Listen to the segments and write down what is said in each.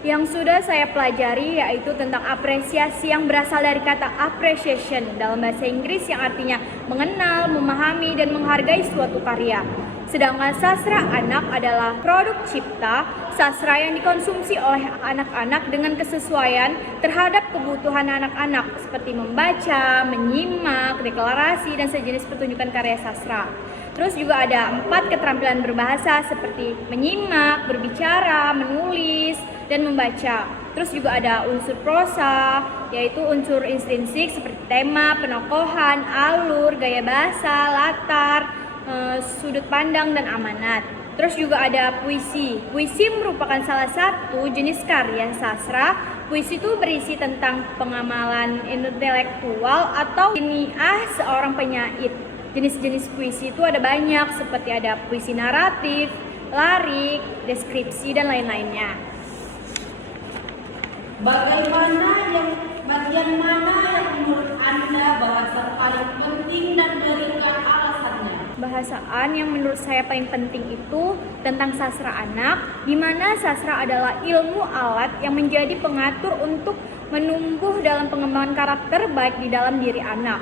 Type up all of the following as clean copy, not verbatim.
Yang sudah saya pelajari yaitu tentang apresiasi yang berasal dari kata appreciation dalam bahasa Inggris yang artinya mengenal, memahami, dan menghargai suatu karya. Sedangkan sastra anak adalah produk cipta, sastra yang dikonsumsi oleh anak-anak dengan kesesuaian terhadap kebutuhan anak-anak seperti membaca, menyimak, deklarasi, dan sejenis pertunjukan karya sastra. Terus juga ada 4 keterampilan berbahasa seperti menyimak, berbicara, menulis, dan membaca. Terus juga ada unsur prosa, yaitu unsur intrinsik seperti tema, penokohan, alur, gaya bahasa, latar, sudut pandang, dan amanat. Terus juga ada puisi. Puisi merupakan salah satu jenis karya sastra. Puisi itu berisi tentang pengamalan intelektual atau ilmiah seorang penyair. Jenis-jenis puisi itu ada banyak, seperti ada puisi naratif, larik, deskripsi, dan lain-lainnya. Bagian mana yang menurut Anda bahasa paling penting dan berikan alasannya? Bahasaan yang menurut saya paling penting itu tentang sastra anak, di mana sastra adalah ilmu alat yang menjadi pengatur untuk menumbuh dalam pengembangan karakter baik di dalam diri anak.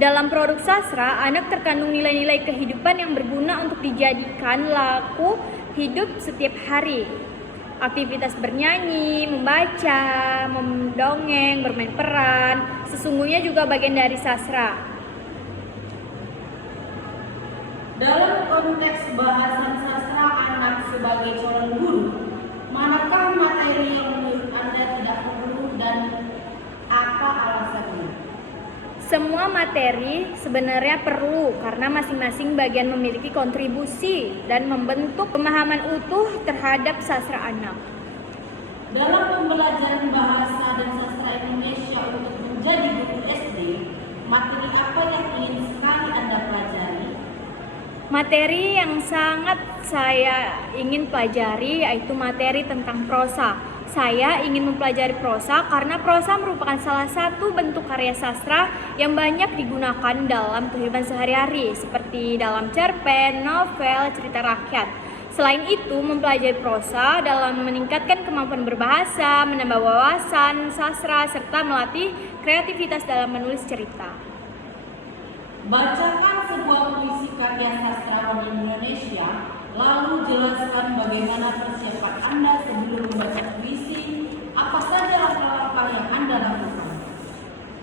Dalam produk sastra, anak terkandung nilai-nilai kehidupan yang berguna untuk dijadikan laku hidup setiap hari. Aktivitas bernyanyi, membaca, mendongeng, bermain peran, sesungguhnya juga bagian dari sastra. Dalam konteks bahasan sastra anak sebagai calon guru, manakah materi yang menurut Anda tidak perlu dan apa alasannya? Semua materi sebenarnya perlu karena masing-masing bagian memiliki kontribusi dan membentuk pemahaman utuh terhadap sastra anak. Dalam pembelajaran bahasa dan sastra Indonesia untuk menjadi guru SD, materi apa yang ingin sekali Anda pelajari? Materi yang sangat saya ingin pelajari yaitu materi tentang prosa. Saya ingin mempelajari prosa karena prosa merupakan salah satu bentuk karya sastra yang banyak digunakan dalam kehidupan sehari-hari seperti dalam cerpen, novel, cerita rakyat. Selain itu, mempelajari prosa dalam meningkatkan kemampuan berbahasa, menambah wawasan sastra, serta melatih kreativitas dalam menulis cerita. Bacakan sebuah puisi karya sastrawan Indonesia, lalu jelaskan bagaimana persiapan Anda sebelum membaca puisi. Apa saja langkah-langkah yang Anda lakukan?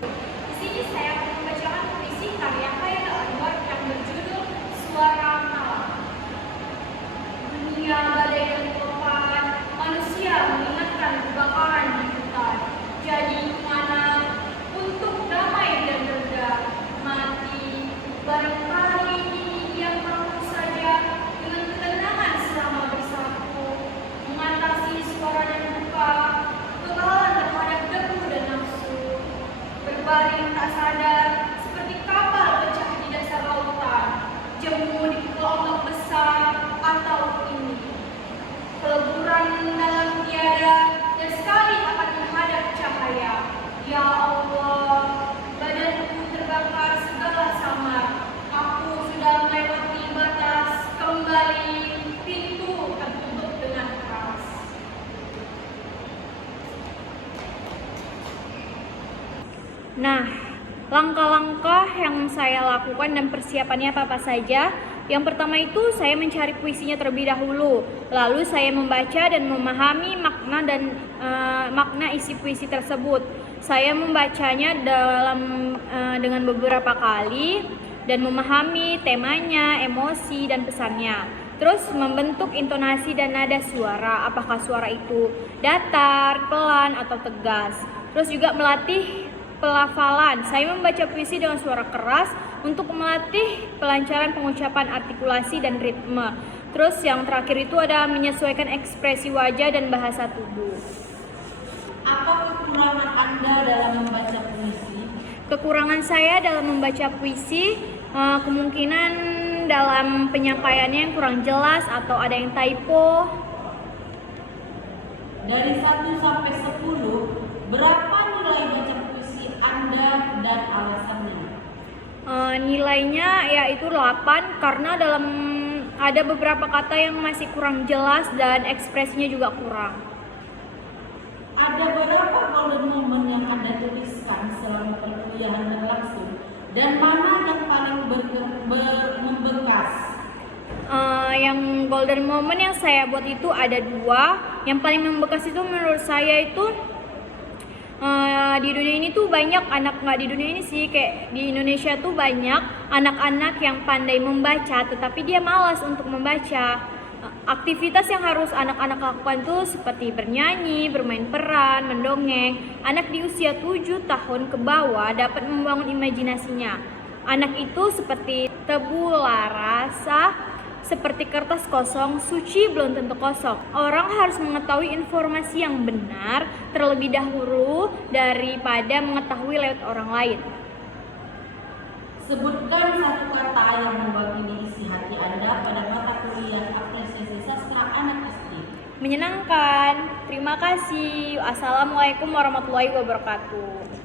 Di sini saya akan membacakan puisi karya Khairil Anwar yang berjudul Suara Malam. Dunia badai dan topan, manusia mengingatkan kebakaran di hutan. Jadi mana untuk damai dan reda, mati barangkali ini diam kamu saja dengan ketenangan selama bersatu, mengatasi suara dan duka, kekalahan terhadap debu dan nafsu, berbaring tak sadar seperti kapal pecah di dasar lautan, jemu di pulau ombak besar atau ini, peleburan dalam tiada dan sekali akan menghadap cahaya. Ya Allah, badanku terbakar segala samar, aku sudah melewati batas, kembali pintu tertutup dengan keras. Nah, langkah-langkah yang saya lakukan dan persiapannya apa saja? Yang pertama itu saya mencari puisinya terlebih dahulu, lalu saya membaca dan memahami makna isi puisi tersebut. Saya membacanya dengan beberapa kali dan memahami temanya, emosi, dan pesannya. Terus membentuk intonasi dan nada suara, apakah suara itu datar, pelan, atau tegas. Terus juga melatih pelafalan. Saya membaca puisi dengan suara keras untuk melatih pelancaran pengucapan, artikulasi, dan ritme. Terus yang terakhir itu ada menyesuaikan ekspresi wajah dan bahasa tubuh. Apa kekurangan Anda dalam membaca puisi? Kekurangan saya dalam membaca puisi kemungkinan dalam penyampaiannya yang kurang jelas atau ada yang typo. Dari 1 sampai 10, berapa nilai baca puisi Anda dan alasannya? Nilainya yaitu 8 karena dalam ada beberapa kata yang masih kurang jelas dan ekspresinya juga kurang. Ada berapa golden moment yang Anda tuliskan selama perkuliahan berlangsung dan mana yang paling membekas? Yang golden moment yang saya buat itu ada 2. Yang paling membekas itu menurut saya itu di dunia ini tuh banyak nggak di dunia ini sih, kayak di Indonesia tuh banyak anak-anak yang pandai membaca tetapi dia malas untuk membaca. Aktivitas yang harus anak-anak lakukan tuh seperti bernyanyi, bermain peran, mendongeng. Anak di usia 7 tahun ke bawah dapat membangun imajinasinya. Anak itu seperti tabula rasa, seperti kertas kosong, suci belum tentu kosong. Orang harus mengetahui informasi yang benar terlebih dahulu daripada mengetahui lewat orang lain. Sebutkan satu kata yang mewakili isi hati Anda pada mata kuliah apresiasi sastra anak SD. Menyenangkan. Terima kasih. Assalamualaikum warahmatullahi wabarakatuh.